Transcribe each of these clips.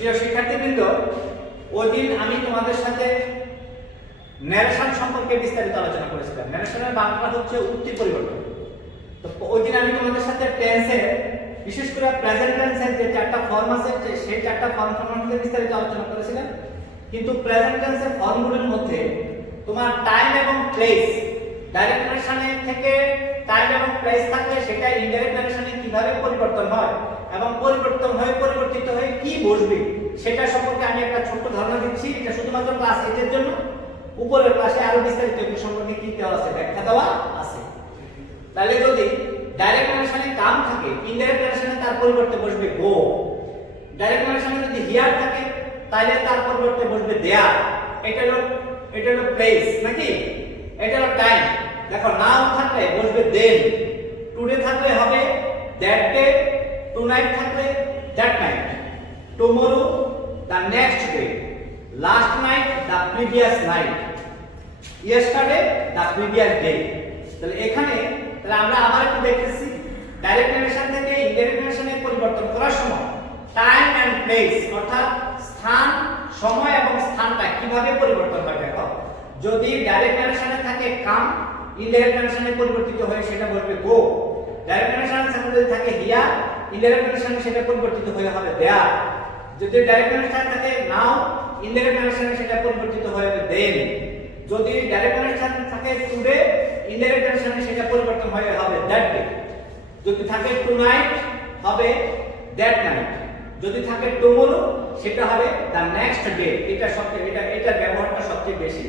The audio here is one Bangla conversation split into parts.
প্রিয় শিক্ষার্থীবৃন্দ, ওই দিন আমি তোমাদের সাথে ন্যারেশন সম্পর্কে বিস্তারিত আলোচনা করেছিলাম। ন্যারেশনের বাংলা হচ্ছে উক্তি পরিবর্তন। তো ওই দিন আমি তোমাদের সাথে টেন্সের, বিশেষ করে প্রেজেন্ট টেন্সের যে চারটা ফর্ম আছে সেই চারটা ফর্ম সম্বন্ধে বিস্তারিত আলোচনা করেছিলাম। কিন্তু প্রেজেন্ট টেন্সের ফর্মগুলোর মধ্যে তোমার টাইম এবং প্লেস, ডাইরেক্ট ন্যারেশনে থেকে টাইম এবং প্লেস থাকলে সেটা ইনডাইরেক্ট ন্যারেশনে কিভাবে পরিবর্তন হয় এবং পরিবর্তন হয়ে পরিবর্তিত হয়ে কি বসবে সেটা সম্পর্কে আমি একটা ছোট্ট ধারণা দিচ্ছি। এটা শুধুমাত্র ক্লাস 8 এর জন্য। উপরের ক্লাসে আরো বিস্তারিত এই সম্পর্কে কি দেওয়া আছে, ব্যাখ্যা দেওয়া আছে। তাহলে যদি ডাইরেক্ট ন্যারেশনে কাম থাকে, ইনডাইরেক্ট ন্যারেশনে তার পরিবর্তে বসবে গো। ডাইরেক্ট ন্যারেশনে যদি হিয়ার থাকে তাহলে তার পরিবর্তে বসবে দেয়ার। এটা হলো প্লেস নাকি, এটা হলো টাইম। দেখো নাও থাকলে বসবে দেন, টুডে থাকলে হবে দ্যাট ডে, টুনাইট থাকলে that night, tomorrow the next day, last night the previous night, yesterday the previous day. তাহলে এখানে আমরা আবার একটু দেখতেছি ডাইরেক্ট ন্যারেশন থেকে ইনডাইরেক্ট ন্যারেশনে পরিবর্তন করার সময় টাইম এন্ড প্লেস অর্থাৎ স্থান, সময় এবং স্থানটা কিভাবে পরিবর্তন হয়। দেখো যদি ডাইরেক্ট ন্যারেশনে থাকে কাম, ইনডাইরেক্ট ন্যারেশনে পরিবর্তিত হয়ে সেটা বলবে গো। ডাইরেক্ট ন্যারেশনে যদি থাকে হিয়ার, ইনডাইরেক্ট ন্যারেশনে সেটা পরিবর্তিত হয়ে হবে দেয়ার। যদি ডাইরেক্ট ন্যারেশনে থাকে নাও, ইনডাইরেক্ট ন্যারেশনে সেটা পরিবর্তিত হয়ে হবে দেন। যদি ডাইরেক্ট ন্যারেশন থাকে টুডে, ইনডাইরেক্ট ন্যারেশনে সেটা পরিবর্তন হয়ে হবে দ্যাট ডে। যদি থাকে টুনাইট হবে দ্যাট নাইট। যদি থাকে টুমরো সেটা হবে দ্য নেক্সট ডে। এটা সবচেয়ে এটার ব্যবহারটা সবচেয়ে বেশি।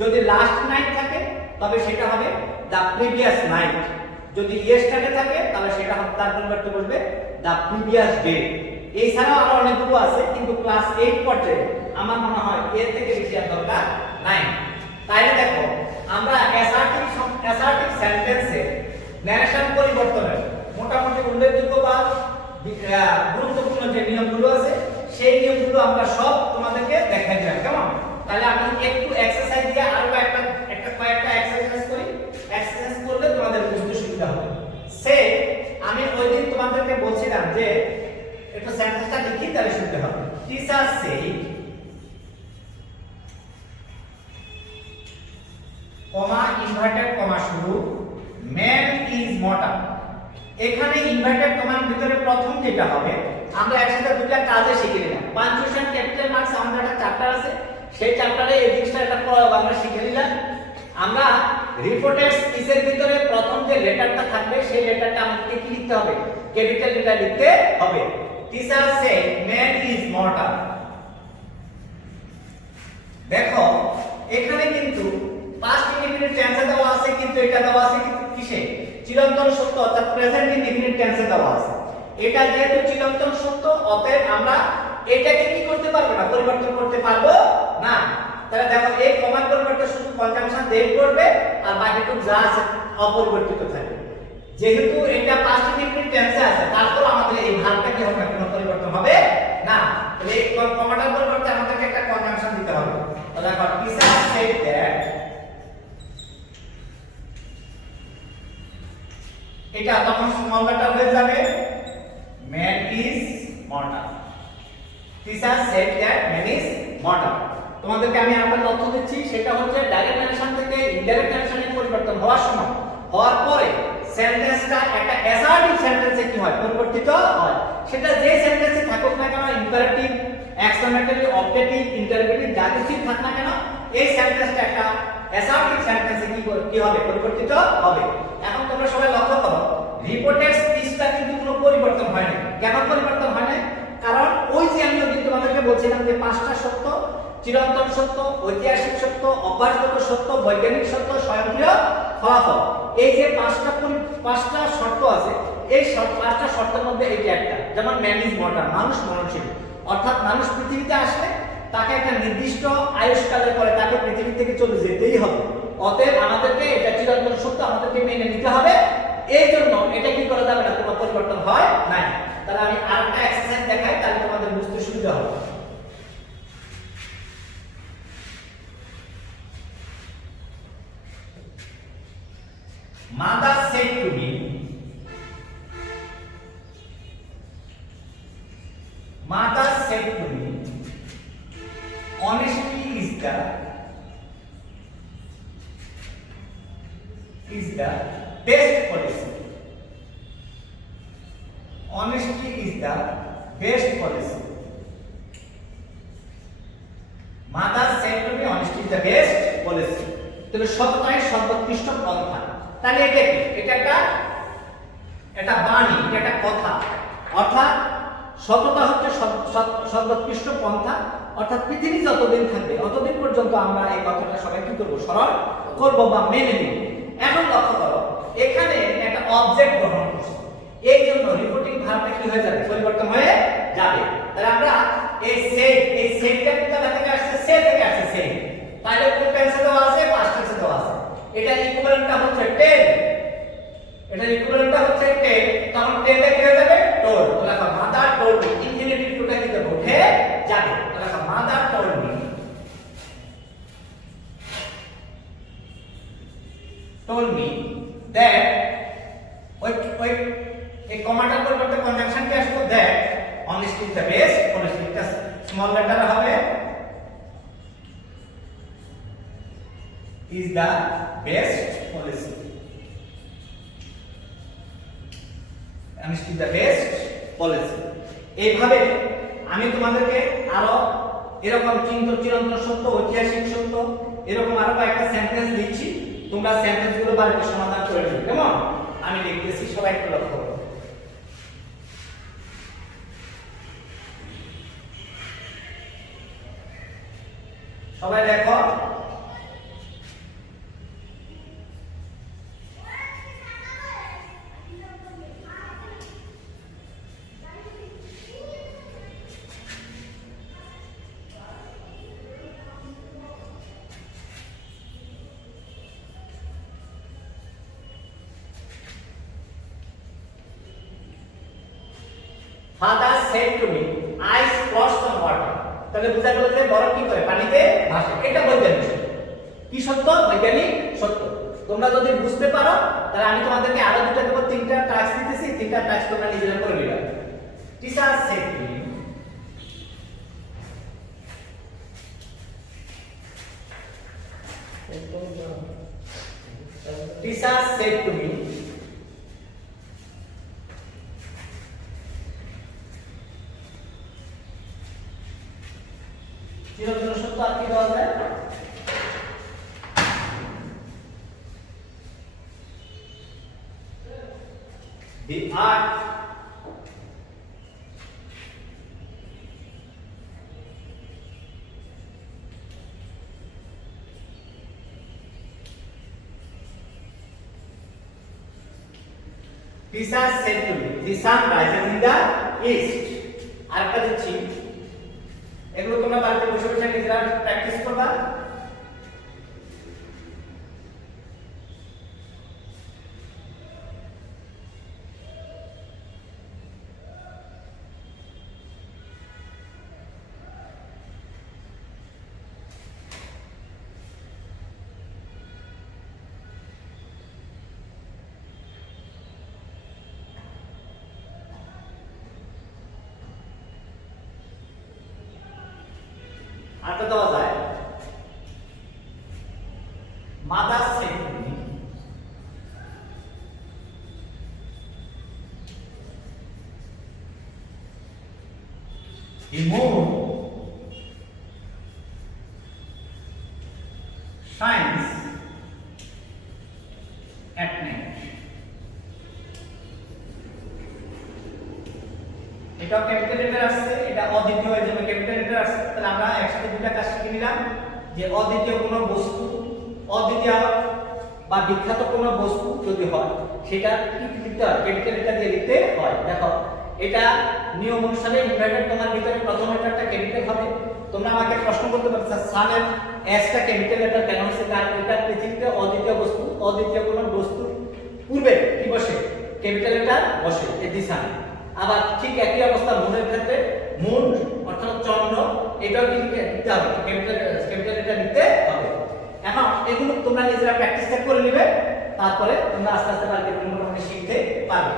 যদি লাস্ট নাইট থাকে তবে সেটা হবে দ্য প্রিভিয়াস নাইট। যদি ইয়েস্টারডে থাকে তাহলে সেটা হবে তার পরিবর্তে বলবে দ্য প্রিভিয়াস ডে। এছাড়াও আরো অনেকগুলো আছে, কিন্তু ক্লাস 8 পর্যায়ে আমার মনে হয় এর থেকে বেশি আর দরকার নাই। তাইলে দেখো আমরা অ্যাসার্টিভ সেন্টেন্সে ন্যারেশন পরিবর্তনের মোটামুটি উল্লেখযোগ্য বা গুরুত্বপূর্ণ যে নিয়মগুলো আছে সেই নিয়মগুলো আমরা সব তোমাদেরকে দেখাই দিলাম। কেমন? তাহলে আমি একটু এক্সারসাইজ দিয়ে আরো কয়েকটা এক্সারসাইজ করি। এক্সারসাইজ করলে তোমাদের বুঝতে সুবিধা হবে। সে আমি ওই দিন তোমাদেরকে বলছিলাম যে একটু সেন্টেন্সটা লিখি তাহলে শুনতে হবে। Teacher said, comma inverted comma শুরু, ম্যান ইজ মর্টাল। এখানে ইনভার্টেড কমার ভিতরে প্রথম যেটা হবে, আমরা একসাথে দুটো কাজে শিখে নিলাম। পাঞ্চুয়েশন, ক্যাপিটাল মার্কস আমাদের একটা চ্যাপ্টার আছে, সেই চ্যাপ্টারে এই জিনিসটা একটা প্রয়োগ আমরা শিখে নিলাম। আমরা রিপোর্টের স্পিচের ভিতরে প্রথম যে লেটারটা থাকবে সেই লেটারটা আমাদেরকে কি লিখতে হবে, ক্যাপিটাল লেটার লিখতে হবে। Teacher said man is mortal. দেখো এখানে কিন্তু পাস্ট ইনডিফিনিট টেন্সে দেওয়া আছে, কিন্তু এটা দেওয়া আছে কিসে, চিরন্তন সত্য অর্থাৎ প্রেজেন্ট ইনডিফিনিট টেন্সে দেওয়া আছে। এটা যেহেতু চিরন্তন সত্য, অতএব আমরা এটাকে কি করতে পারবো না, পরিবর্তন করতে পারবো না। তাহলে দেখো এই কমার পরিবর্তে শুধু কনজাংশন দেন করবে আর বাকিটুকু যা আছে অপরিবর্তিত থাকবে। যেহেতু এটা পাস্ট ইনডিফিনিট টেন্সে আছে, তারপর আমাদের এই ভার্বটা কি হবে না, কোনো পরিবর্তন হবে না। তাহলে এই কমাটার পরিবর্তে আমাদেরকে একটা কনজাংশন দিতে হবে। তাহলে দেখো টিচার সেড দ্যাট, এটা তখন স্মল লেটার হয়ে যাবে man is mortal. Teacher said that man is mortal. তোমাদেরকে আমি একটা তথ্য দিচ্ছি, সেটা হচ্ছে ডাইরেক্ট ন্যারেশন থেকে ইনডাইরেক্ট ন্যারেশনে পরিবর্তন হওয়ার সময়, হওয়ার পরে সেন্টেন্সটা একটা অ্যাসার্টিভ সেন্টেন্সে কি হয়, পরিবর্তিত হয়। সেটা যে সেন্টেন্সে থাকুক না কেন, ইম্পারেটিভ, এক্সক্লেমেটরি, অবজেক্টিভ, ইন্টারোগেটিভ যা কিছুই থাক না কেন, এই সেন্টেন্সটা একটা অ্যাসার্টিভ সেন্টেন্সে কি হবে, পরিবর্তিত হবে। এখন তোমরা সবাই লক্ষ্য করো, রিপোর্টেড স্পিচটা কিন্তু কোনো পরিবর্তন হয় না। কেন পরিবর্তন হয় না? কারণ ওই যে আমি ওদিন তোমাদেরকে বলছিলাম যে পাঁচটা সত্য, চিরন্তন সত্য, ঐতিহাসিক সত্য, অভ্যাসগত সত্য, বৈজ্ঞানিক সত্য, স্বয়ংক্রিয় ফলাফল, এই যে পাঁচটা শর্ত আছে, এই পাঁচটা শর্তের মধ্যে এইটা একটা। যেমন ম্যান ইজ মর্টাল, মানুষ মরণশীল, অর্থাৎ মানুষ পৃথিবীতে আসলে তাকে একটা নির্দিষ্ট আয়ুষ্কালের পরে তাকে পৃথিবী থেকে চলে যেতেই হবে। অতএব আমাদেরকে এটা চিরন্তন সত্য, আমাদেরকে মেনে নিতে হবে। এই জন্য এটা কি করা যাবে না, কোনো পরিবর্তন হয় নাই। তাহলে আমি আরেকটা এক্সারসাইজ দেখাই, তাহলে তোমাদের বুঝতে সুবিধা হবে। Mother said to me, Mother said to me, honesty is the best policy. Honesty is the best policy. Mother said to me, honesty is the best policy. তাহলে সততাই সর্বোৎকৃষ্ট পন্থা। তাহলে এটা কি? এটা একটা বাণী, এটা একটা কথা। অর্থাৎ সততা হচ্ছে সর্বোৎকৃষ্ট পন্থা। অর্থাৎ পৃথিবী যতদিন থাকবে ততদিন পর্যন্ত আমরা এই কথাটা সবাই কি করব? স্মরণ করব বা মেনে নিব। এখন লক্ষ্য করো, এখানে একটা অবজেক্ট গ্রহণ করছে, এই জন্য রিপোর্টিং ভার্বটা কি হয়ে যাবে? পরিবর্তন হয়ে যাবে। তাহলে আমরা এই সেটটা কোথা থেকে আসছে? সে থেকে আসছে সে। তাহলে কোন টেন্সে দেওয়া আছে? পাস্ট টেন্সে দেওয়া আছে। এটা ইকুইভ্যালেন্টটা হচ্ছে টেল, এটা ইকুইভ্যালেন্টটা হচ্ছে টেল। তখন টেলটা কি হয়ে যাবে? টোল। তাহলে মাদার টোল মি, ইনফিনিটিভ টুটা কি দেব? উঠে যাবে। তাহলে mother told me, told me that wait এই কমাটার পরিবর্তে কনজাংশন কি আসবে? that honesty is the best policy। এটা স্মল লেটার হবে is the best policy, honesty is the best policy। এইভাবে আমি তোমাদেরকে আরো এরকম চিরন্তন সত্য, ঐতিহাসিক সত্য, এরকম আরো কয়েকটা সেন্টেন্স দিচ্ছি। তোমরা সেন্টেন্সগুলো বাড়িতে সমাধান করে নিবে। কেমন? আমি লিখতেছি, সবাই একটু লক্ষ্য করো। সবাই দেখো, Father said to me, I splashed some water. তাহলে বোঝা গেল যে বরফ কি করে? পানিতে ভাসে। এটা বৈজ্ঞানিক কি সত্য? বৈজ্ঞানিক সত্য। তোমরা যদি বুঝতে পারো তাহলে আমি তোমাদেরকে আরো দুটো দেব, তিনটা টাস্ক দিতেছি, তিনটা টাস্ক তোমরা নিজেরা করে নিবা। Teacher said to me, teacher said to me, চিরন্তন সত্য আর কি দেওয়া যায়? The art teacher said to me, the sun rises in the east। আরেকটা দিচ্ছি, এগুলো তোমরা বাড়িতে বসে বসে নিজেরা প্র্যাকটিস করবা। আরেকটা দেওয়া যায়, mother said to me, the moon shines at night। এটা ক্যাপিটাল লেটার আসছে, এটা অদ্বিতীয়, এর জন্য ক্যাপিটাল লেটার আসছে। তাহলে আমরা একসাথে দুটো কাজ শিখে নিলাম যে অদ্বিতীয় কোনো বস্তু, অদ্বিতীয় বা বিখ্যাত কোনো বস্তু যদি হয় সেটা কি লিখতে হয়? ক্যাপিটাল লেটার দিয়ে লিখতে হয়। দেখো, এটা নিয়ম অনুসারে ইনভার্টেড কমার ভিতরে প্রথম লেটারটা ক্যাপিটাল হবে। তোমরা আমাকে প্রশ্ন করতে পারো, সানের এসটা ক্যাপিটাল লেটার কেন হচ্ছে? কারণ এটা পৃথিবীতে অদ্বিতীয় বস্তু, অদ্বিতীয় কোনো বস্তু পূর্বে কি বসে? ক্যাপিটাল লেটার বসে, এই দিশানে। আবার ঠিক একই অবস্থা মুনের ক্ষেত্রে, মুন অর্থাৎ চন্দ্র, এটাও কি লিখতে হবে? ক্যাপিটাল লেটার লিখতে হবে। এখন এগুলো তোমরা নিজেরা প্র্যাকটিস করে নেবে, তারপরে তোমরা আস্তে আস্তে বাড়িতে মোটামুটি শিখতে পারবে।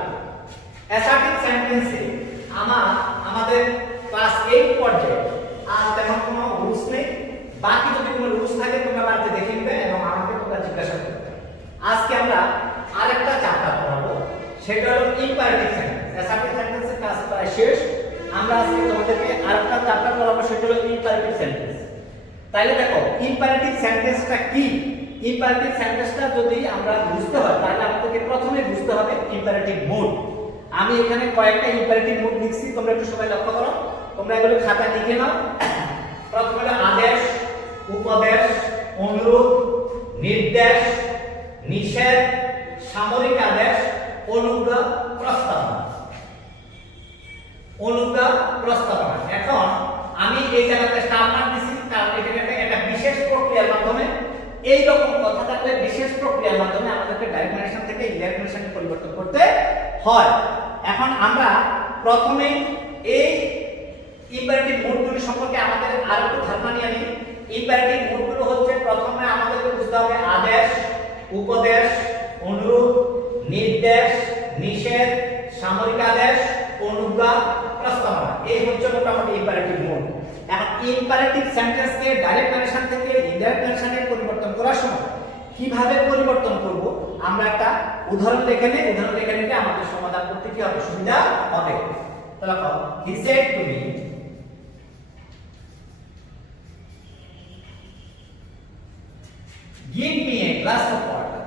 অ্যাসার্টিভ সেন্টেন্সে আমাদের ক্লাস 8 সেটা হলো ইম্পারেটিভ সেন্টেন্স। অ্যাসার্টিভ সেন্টেন্সের কাজ প্রায় শেষ। আমরা আজকে তোমাদেরকে আরেকটা চ্যাপ্টার পড়াবো, সেটা হলো ইম্পারেটিভ সেন্টেন্স। তাহলে দেখো ইম্পারেটিভ সেন্টেন্সটা কি। ইম্পারেটিভ সেন্টেন্সটা যদি আমরা বুঝতে হয় তাহলে আমাদেরকে প্রথমে বুঝতে হবে ইম্পারেটিভ মুড। আমি এখানে কয়েকটা ইম্পারেটিভ মুড লিখছি, তোমরা একটু সবাই লক্ষ্য করো, তোমরা এগুলো খাতায় লিখে নাও। প্রথমে হলো আদেশ, উপদেশ, অনুরোধ, নির্দেশ, নিষেধ, সামরিক আদেশ, অনুজ্ঞা, প্রস্তাবনা। অনুজ্ঞা, প্রস্তাবনা। এখন আমি এই জায়গাতে স্টার মার্ক দিছি, কারণ এটাকে একটা বিশেষ প্রক্রিয়ার মাধ্যমে, এই রকম কথা থাকলে বিশেষ প্রক্রিয়ার মাধ্যমে আমাদেরকে ডাইরেক্ট ন্যারেশন থেকে ইনডাইরেক্ট ন্যারেশনে পরিবর্তন করতে হয়। এখন আমরা প্রথমে এই ইম্পারেটিভ মুডগুলো সম্পর্কে আমাদের আর একটু ধারণা নিয়ে নিই। ইম্পারেটিভ মুডগুলো হচ্ছে, প্রথমে আমাদেরকে বুঝতে হবে আদেশ, উপদেশ, অনুরোধ, নির্দেশ, নিষেধ, সামরিক আদেশ, অনুজ্ঞা, প্রস্তাবনা। এই হচ্ছে মোটামুটি ইম্পারেটিভ মুড। এখন ইম্পারেটিভ সেন্টেন্সকে ডাইরেক্ট ন্যারেশন থেকে ইনডাইরেক্ট ন্যারেশনে পরিবর্তন করার সময় কিভাবে পরিবর্তন করব আমরা একটা উদাহরণ দেখে নিই। উদাহরণ দেখে নিলে আমাদের সমাধান করতে কি হবে, সুবিধা হবে। তাহলে he said to me, give me a glass of water.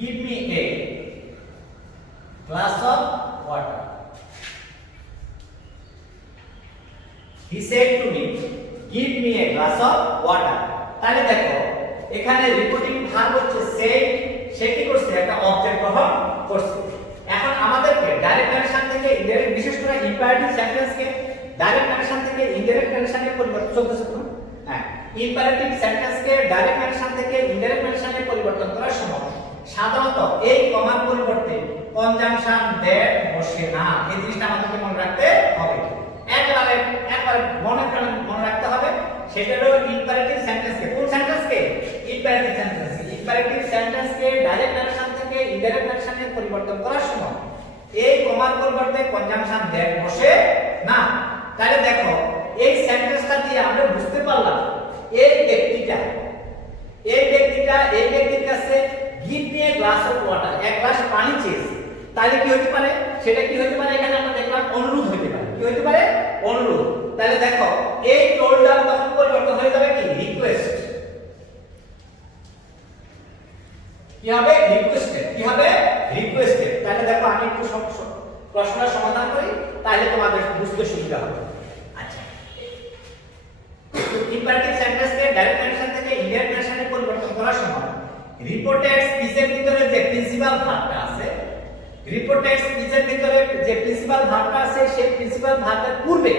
Give me a glass of water. He said to me, give me a glass of water. তাহলে দেখো এখানে রিপোর্টিং ভার্ব হচ্ছে said, সে কি করছে, একটা অবজেক্ট গ্রহণ করছে। এখন আমাদেরকে ডাইরেক্ট ন্যারেশন থেকে ইনডাইরেক্ট, বিশেষ করে ইম্পারেটিভ সেন্টেন্সকে ডাইরেক্ট ন্যারেশন থেকে ইনডাইরেক্ট ন্যারেশনে পরিবর্তন চলতেছে তো। হ্যাঁ, ইম্পারেটিভ সেন্টেন্সকে ডাইরেক্ট ন্যারেশন থেকে ইনডাইরেক্ট ন্যারেশনে পরিবর্তন করার সময় সাধারণত এই কমার পরিবর্তে কনজাংশন দ্যাট বসে না। এই জিনিসটা আমাদেরকে মনে রাখতে হবে, একবারে মনে রাখতে হবে। সেটা হলো ইম্পারেটিভ সেন্টেন্সকে, কোন সেন্টেন্সকে, ইম্পারেটিভ সেন্টেন্সকে। ইম্পারেটিভ সেন্টেন্সকে ডাইরেক্ট ন্যারেশন থেকে ইনডাইরেক্ট ন্যারেশনে পরিবর্তন করার সময় এই কমার পরিবর্তে কনজাংশন দ্যাট বসে না। তাহলে দেখো এই সেন্টেন্সটা দিয়ে আমরা বুঝতে পারলাম এই ব্যক্তির কাছে give me a glass of water, এক গ্লাস পানি চেয়েছে। তাহলে কি হতে পারে, সেটা কি হতে পারে, এখানে আমরা দেখলাম অনুরোধ হতে পারে। কি হতে পারে, অনুরোধ। তাহলে দেখো এই টোলটা তখন পরিবর্তন হয়ে যাবে কি, রিকোয়েস্ট। কি হবে, রিকোয়েস্টেড। কি হবে, রিকোয়েস্টেড। তাহলে দেখো আমি একটু প্রশ্নের সমাধান করি, তাহলে তোমাদের বুঝতে সুবিধা হবে। আচ্ছা, ইম্পারেটিভ সেন্টেন্সকে ডাইরেক্ট ন্যারেশন থেকে ইনডাইরেক্ট ন্যারেশনে পরিবর্তন করার সময় রিপোর্টেড স্পিচের ভিতরে যে প্রিন্সিপাল ভার্বটা আছে, রিপোর্টেড স্পিচের ভিতরে যে প্রিন্সিপাল ভার্বটা আছে, সেই প্রিন্সিপাল ভার্বের পূর্বে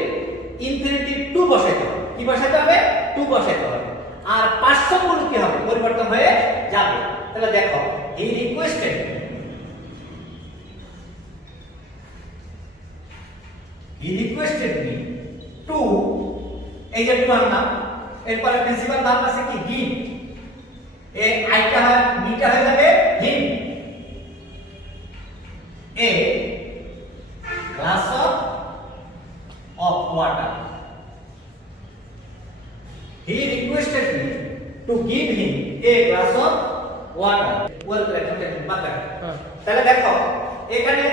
ইনফিনিটিভ টু বসাতে হবে। কি বসাতে হবে, টু বসাতে হবে। আর পার্শ্বগুলো কি হবে, পরিবর্তন হয়ে যাবে। তাহলে দেখো he requested, he requested me two, এই যে টু আনলাম, এরপরে প্রিন্সিপাল ভার্ব আছে কি, গিভ। এই আইটা হয়, মিটা হয়ে যাবে him, a glass of water. He requested me to give him a glass of water. তাহলে দেখো এখানে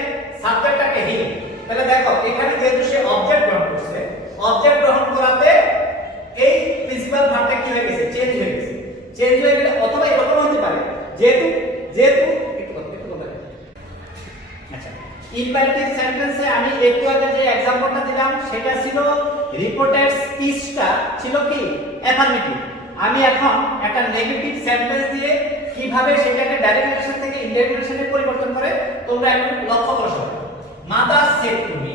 সাবজেক্টটাকে হি, তাহলে দেখো এখানে যেহেতু সে অবজেক্ট গ্রহণ করছে, অবজেক্ট গ্রহণ করাতে এই প্রিন্সিপাল ভার্বটা কি হয়ে গেছে, চেঞ্জ হয়ে গেছে। চেঞ্জ হয়ে গেলে অথবা এরকম হতে পারে, যেহেতু আচ্ছা, ইম্পারেটিভ সেন্টেন্সে আমি একটু আগে যে एग्जांपलটা দিলাম সেটা ছিল রিপোর্টেড স্পিচটা ছিল কি, অ্যাফার্মেটিভ। আমি এখন একটা নেগেটিভ সেন্টেন্স দিয়ে কিভাবে সেটাকে ডাইরেক্ট ন্যারেশন থেকে ইনডাইরেক্ট ন্যারেশনে পরিবর্তন করে তোমরা একটু লক্ষ্য করো। Mother said to me,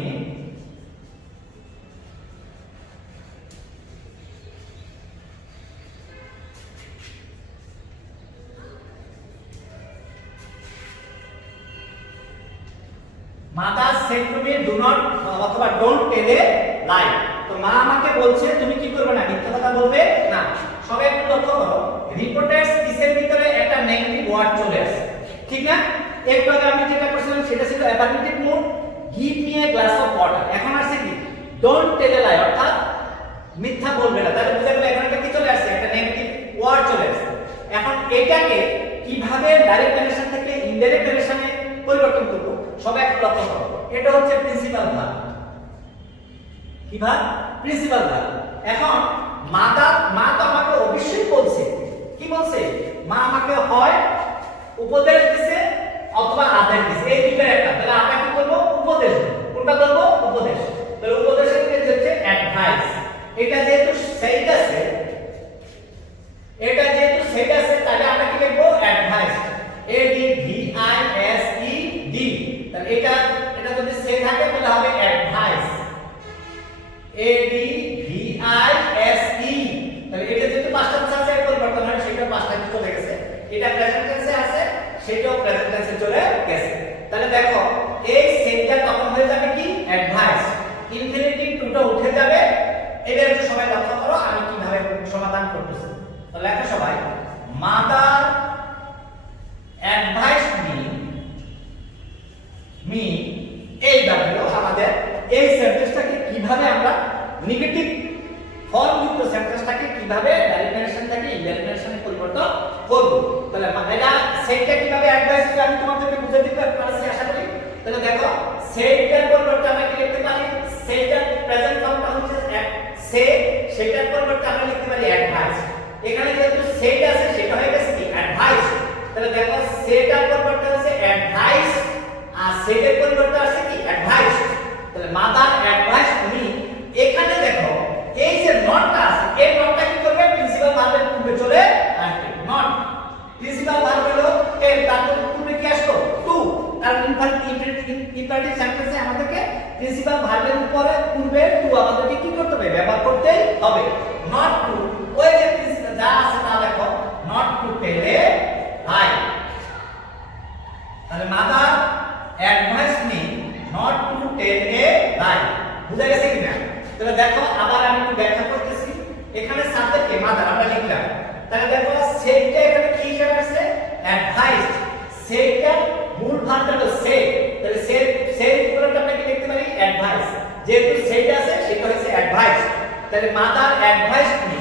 mother said to me do not অথবা ডোন্ট টেল এ লাই। তো মা আমাকে বলছে তুমি কি করবে না, মিথ্যা কথা বলবে না। সবাই একটু লক্ষ্য করো, রিপোর্টেড স্পিচের ভিতরে একটা নেগেটিভ ওয়ার্ড চলে আসে, ঠিক না? একটু আগে আমি যেটা করছিলাম সেটা ছিল affirmative mood, give me a glass of water. এখন আসছে কি, ডোন্ট টেল এ লাই, অর্থাৎ মিথ্যা বলবে না। তাহলে বুঝা গেল এখানে কি চলে আসছে, একটা নেগেটিভ ওয়ার্ড চলে আসছে। এখন এটাকে কি কিভাবে ডাইরেক্ট নারেশন থেকে ইনডাইরেক্ট নারেশনে পরিবর্তন করব সবাই একটু লক্ষ্য করো। এটা হচ্ছে প্রিন্সিপাল ভার্ব। কি ভার্ব? Principal verb. এখন মা তো আমাকে অবশ্যই বলছে, কি বলছে? মা আমাকে হয় উপদেশ দিছে অথবা আদেশ দিছে, এই দুইটার একটা। তাহলে আমরা কি করব? উপদেশ দেব। কোনটা করব? উপদেশ। তাহলে উপদেশের ক্ষেত্রে হচ্ছে অ্যাডভাইস। এটা যেহেতু সেট আছে, তাহলে আমরা কি লিখব? Advice. A D V I S E D. তাহলে এটা যদি সেট থাকে তাহলে হবে advice. A D V I S E. তাহলে এটা যেহেতু পাঁচটা টেন্স আছে, পরিবর্তন হয়, সেটা পাঁচটা চলে গেছে। এটা প্রেজেন্ট টেন্সে আছে, সেটাও প্রেজেন্ট টেন্সে চলে গেছে। তাহলে দেখো এই সেটটা তখন হয়ে যাবে কি? অ্যাডভাইস। ইনফিনিটিভ টুটা উঠে যাবে। এটা একটু সবাই লক্ষ্য করো আমি কিভাবে সমাধান করতেছি। তাহলে লেখো সবাই, মাদার অ্যাডভাইস মি এই ডাব্লিউ। আমাদের এই সেন্টেন্সটাকে কিভাবে আমরা নেগেটিভ ফর্ম যুক্ত সেন্টেন্সটাকে কিভাবে ডাইরেক্ট নারেশন থেকে ইনডাইরেক্ট নারেশনে পরিবর্তন করব। তাহলে এটা সেটটা কিভাবে অ্যাডভাইস করে আমি তোমাদেরকে বুঝিয়ে দিতে পারছি আশা করি। তাহলে দেখো সেটটার পরিবর্তে আমরা কি লিখতে পারি? সেটটার প্রেজেন্ট ফর্মটা হচ্ছে সে, সেটার পরিবর্তে আমরা লিখতে পারি অ্যাডভাইস। এখানে যেহেতু সেট আছে সেটা হয়ে গেছে কি? অ্যাডভাইস। তাহলে দেখো সেটার পরিবর্তে হচ্ছে অ্যাডভাইস আর সেটের পরিবর্তে আছে কি? অ্যাডভাইস। তাহলে মাদার অ্যাডভাইস মি। এখানে দেখো এই যে নটটা আছে, এই নটটা কি করবে? প্রিন্সিপাল ভার্বের পূর্বে চলে আসবে। নট প্রিন্সিপাল ভার্ব হলো এর, তারপর পূর্বে কি আসলো? টু। আর ইম্পারেটিভ সেন্টেন্সে আমাদেরকে প্রিন্সিপাল ভার্বের উপরে পূর্বে টু আমাদেরকে কি করতে হবে? ব্যবহার করতে হবে। নট টু, ওই যে প্রিন্সিপাল যা আছে তা লেখো। Not to tell a lie. তাহলে mother advice me not to tell a lie. বুঝা গেছে কিনা? তাহলে দেখো আবার আমি একটু ব্যাখ্যা করতেছি। এখানে সাবজেক্ট কে? মাদার আমরা লিখলাম। তাহলে দেখো সেটটা এখানে কি হিসেবে আছে? অ্যাডভাইস। সেটটা মূল ভার্বটা হলো সে। তাহলে সেট পুরোটা আমরা কি লিখতে পারি? অ্যাডভাইস। যেহেতু সেট আছে সেটা হচ্ছে অ্যাডভাইস। তাহলে মাদার অ্যাডভাইস মি।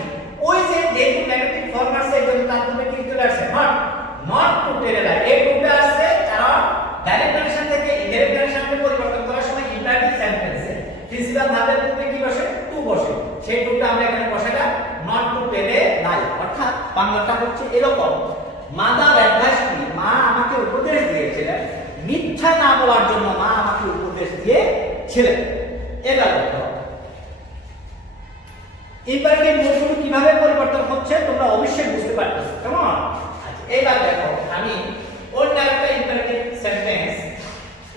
ওই যে যেহেতু নেগেটিভ ফর্ম আছে এজন্য তার মধ্যে কি চলে আসছে? নট টু টেল এ লাই। এই টুটা আসছে কারণ ডাইরেক্ট নারেশন থেকে ইনডাইরেক্ট নারেশনে পরিবর্তন করার সময় ইম্পারেটিভ সেন্টেন্সে প্রিন্সিপাল ভার্বের পূর্বে কি বসে? টু বসে। সেই টুটা আমরা এখানে বসাইলাম নট টু টেল এ লাই। অর্থাৎ বাংলাটা হচ্ছে এরকম, মাদার অ্যাডভাইস মি, মা আমাকে উপদেশ দিয়েছিলেন মিথ্যা না বলার জন্য। মা আমাকে উপদেশ দিয়েছিলেন। এবার দেখো ইম্পারেটিভ মুডগুলো কিভাবে পরিবর্তন হচ্ছে তোমরা অবশ্যই বুঝতে পারতেছো, কেমন? আচ্ছা এবার দেখো আমি অন্য একটা ইম্পারেটিভ সেন্টেন্স,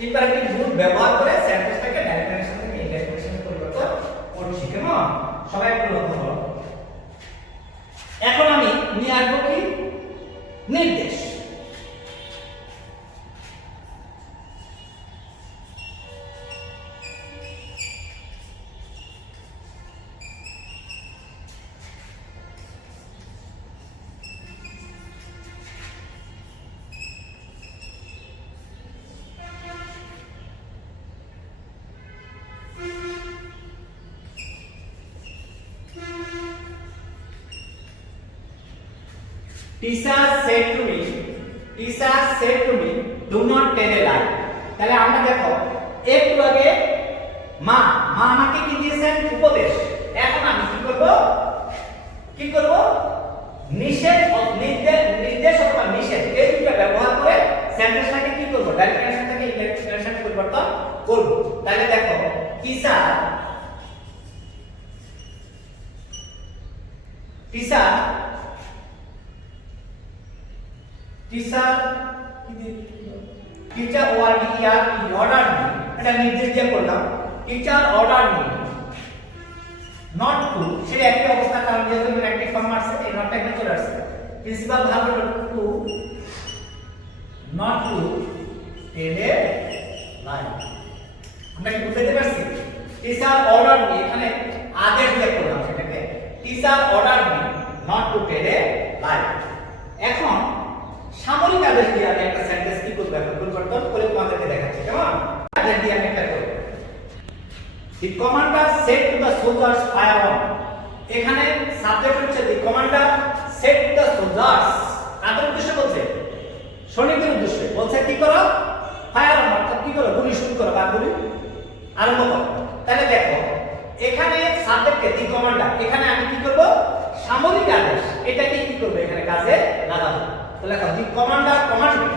ইম্পারেটিভ মুড ব্যবহার করে সেন্টেন্সটাকে ডাইরেক্ট নারেশন থেকে ইনডাইরেক্ট নারেশনে পরিবর্তন করছি, কেমন? সবাই একটু লক্ষ্য করো। এখন আমি নিয়ে আসবো কি? নির্দেশ। Teacher said to me, do not tell a lie. তাহলে আমরা দেখো একটু আগে মা আমাকে কি দিয়েছেন? উপদেশ। এখন আমি কি করব? নির্দেশ অথবা নিষেধ এই দুটো ব্যবহার করে সেন্টেন্সটাকে কি করব? ডাইরেক্ট নারেশন থেকে ইনডাইরেক্ট নারেশনে পরিবর্তন করব। তাহলে দেখো টিচার অর্ডার মি, এটা নির্দেশ দিয়ে করলাম। Teacher order me not to, সেটা একই অবস্থা, কারণ যেহেতু নেগেটিভ ফর্ম আছে এই নটটা এখানে চলে আসছে। Principal verb to not to tell a lie. আমরা কি বুঝতে পারছি? টিচার অর্ডার মি এখানে আদেশ দিয়ে করলাম সেটাকে। Teacher order me not to tell a lie. এখন সামরিক আদেশ দিয়ে আমি একটা সেন্টেন্স কি করব? পরিবর্তন করে তোমাদেরকে দেখাচ্ছি, কেমন? আদেশ দিয়ে আমি একটা করব। The commander said to the soldiers fire on. এখানে সাবজেক্ট হচ্ছে the commander said to the soldiers, কাদের উদ্দেশ্যে বলছে? সৈনিকদের উদ্দেশ্যে বলছে কি করো, ফায়ার অন, অর্থাৎ কি করো, গুলি শুরু করো বা গুলি আরম্ভ করো। তাহলে দেখো এখানে সাবজেক্টকে দি কমান্ডার, এখানে আমি কি করব, সামরিক আদেশ এটাকে কি করব এখানে কাজে লাগাবো। তাহলে দেখো দি commander commanded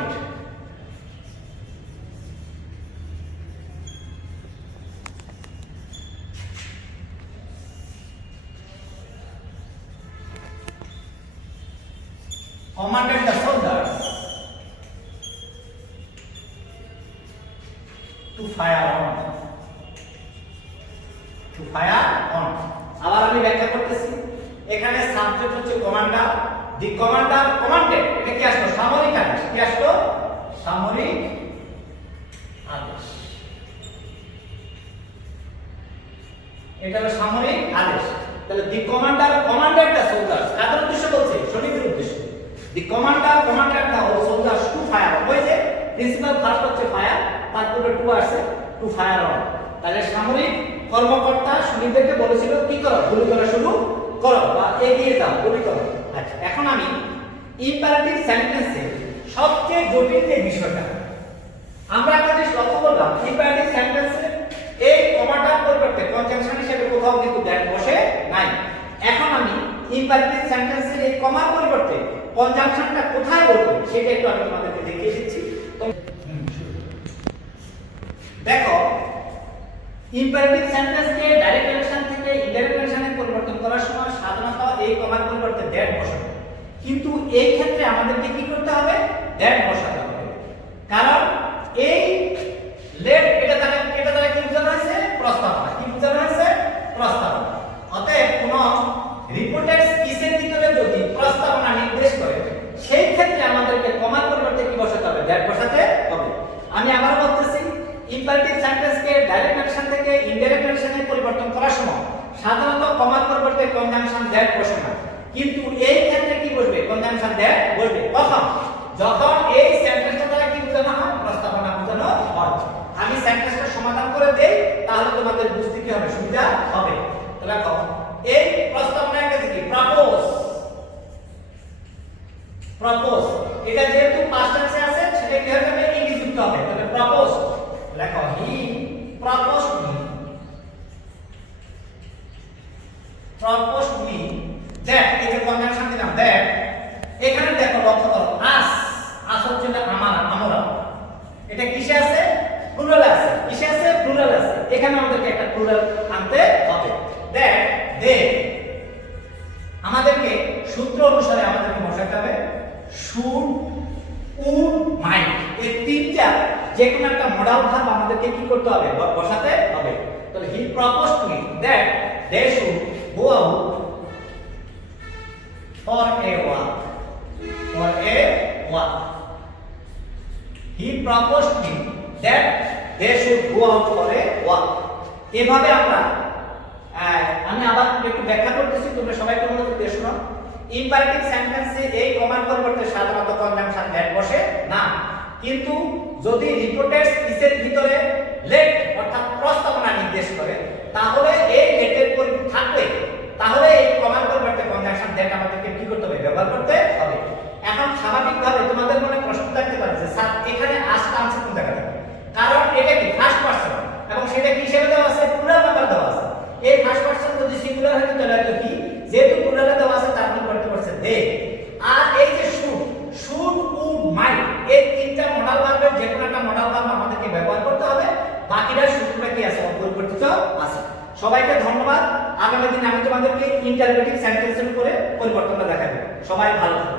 commanded the soldiers to fire on, to fire on। আবার আমি ব্যাখ্যা করতেছি, এখানে সাবজেক্ট হচ্ছে কমান্ডার, দি কমান্ডার কমান্ডেড, এটা কি আসলো, সামরিক আদেশ, কি আসলো, সামরিক আদেশ, এটা হলো সামরিক আদেশ। তাহলে the commander commanded the soldiers, কাদের উদ্দেশ্যে বলছে, সৈনিকদের উদ্দেশ্যে। The commander commanded the soldiers to fire, ওই যে প্রিন্সিপাল ফার্স্ট হচ্ছে ফায়ার, তারপরে টু আসছে, টু ফায়ার অন। তাহলে সামরিক কর্মকর্তা সৈনিকদেরকে বলেছিল কি করো, গুলি করা শুরু করো বা এগিয়ে যাও, গুলি করো। আচ্ছা, এখন আমি ইম্পারেটিভ সেন্টেন্সে সবচেয়ে জটিল যে বিষয়টা আমরা একটা জিনিস লক্ষ্য করলাম, ইম্পারেটিভ সেন্টেন্সে এই কমাটার পরিবর্তে কনজাংশন হিসেবে কোথাও কিন্তু দ্যাট বসে নাই। এখন আমি ইম্পারেটিভ সেন্টেন্সের এই কমার পরিবর্তে কনজাংশনটা কোথায় বলবো সেটা একটু আমি তোমাদেরকে দেখিয়ে দিচ্ছি। তো দেখো ইম্পারেটিভ সেন্টেন্সকে ডাইরেক্ট রিলেশন থেকে ইনডাইরেক্ট রিলেশনে পরিবর্তন করার সময় সাধারণত এই কমার পরিবর্তে দ্যাট বসাবে, কিন্তু এই ক্ষেত্রে আমাদেরকে কি করতে হবে, দ্যাট বসাতে হবে। কারণ এই লেফট এটা দ্বারা কি বোঝানো হয়েছে, প্রস্তাবনা, কি বোঝানো হয়েছে, প্রস্তাবনা। অতএব কোন রিপোর্টেড স্পিচের ভিতরে যদি প্রস্তাবনা নির্দেশ করে সেই ক্ষেত্রে আমাদেরকে কমার পরিবর্তে কি বসাতে হবে, দ্যাট বসাতে হবে। আমি আবার বলতেছি, ইম্পারেটিভ সেন্টেন্সকে ডাইরেক্ট রিলেশন থেকে ইনডাইরেক্ট রিলেশনে পরিবর্তন করার সময় সাধারণত কমার পরিবর্তে কনজাংশন দ্যাট বসে না, কিন্তু এই ক্ষেত্রে কি বসবে, কনজাংশন দ্যাট বসবে। কখন, যখন এই সেন্টেন্সটা দ্বারা কি বোঝানো হয়, প্রস্তাবনা বোঝানো হয়। আমি সেন্টেন্সটা সমাধান করে দেই, তাহলে তোমাদের বুঝতে কি হবে, সুবিধা হবে। তাহলে দেখো এই প্রস্তাবনা কাছে কি, প্রপোজ, প্রপোজ, এটা যেহেতু পাস্ট টেন্সে আছে সেটা কি হয়ে যাবে, ইংলিশ যুক্ত হবে। তাহলে প্রপোজ, লেখো হি proposed me, proposed me that, এই যে কনজাংশন দিলাম দ্যাট, এখানে দেখো লক্ষ্য করো, আস, আস হচ্ছে আমরা, আমরা, এটা কিসে আছে, প্লুরাল আছে, কিসে আছে, প্লুরাল আছে। এখানে আমাদেরকে একটা প্লুরাল আনতে হবে। দ্যাট, দে, আমাদেরকে সূত্র অনুসারে আমাদেরকে বসাতে হবে শুড, উড, মাইট, এই তিনটা যে কোনো একটা মডাল ভার্ব আমাদেরকে কি করতে হবে, বসাতে হবে। তাহলে he proposed me that they should go out for a walk, for a walk. He proposed me that they should go out for a walk. এভাবে আমরা আমি আবার একটু ব্যাখ্যা করতেছি, তোমরা সবাই একটু মনোযোগ দিয়ে শোনো। ইম্পারেটিভ সেন্টেন্সে এই কমার পরিবর্তে সাধারণত কনজাংশন দ্যাট বসে না, কিন্তু যদি রিপোর্টেড স্পিচের ভিতরে লেট অর্থাৎ প্রস্তাবনা নির্দেশ করে তাহলে এই লেটের পরিবর্তে থাকলে তাহলে এই কমার পরিবর্তে কনজাংশন দ্যাট আমাদেরকে কি করতে হবে, ব্যবহার করতে হবে। এখন স্বাভাবিকভাবে তোমাদের মনে প্রশ্ন থাকতে পারে যে স্যার এখানে আসটা আনসার কোন জায়গা থেকে, কারণ এটা কি ফার্স্ট পারসন এবং সেটা কি হিসেবে দেওয়া আছে, প্লুরাল নাম্বার দেওয়া আছে। এই ফার্স্ট পারসন যদি সিঙ্গুলার হয় তাহলে এটা কি, যেহেতু প্লুরালে দেওয়া আছে তার মানে করতে পারছে দে। আর এই যে শুড, শুড, উড, মাইট, এই তিনটা মডাল ভার্বের যে কোনো একটা মডাল ভার্ব আমাদেরকে ব্যবহার করতে হবে, বাকিটা সূত্রটা কি আছে, অপরিবর্তিত আছে। সবাইকে ধন্যবাদ। আগামী দিন আমি তোমাদেরকে ইন্টারপ্রেটিভ সেন্টেন্সের উপরে পরিবর্তনটা দেখাবো। সবাই ভালো থাকো।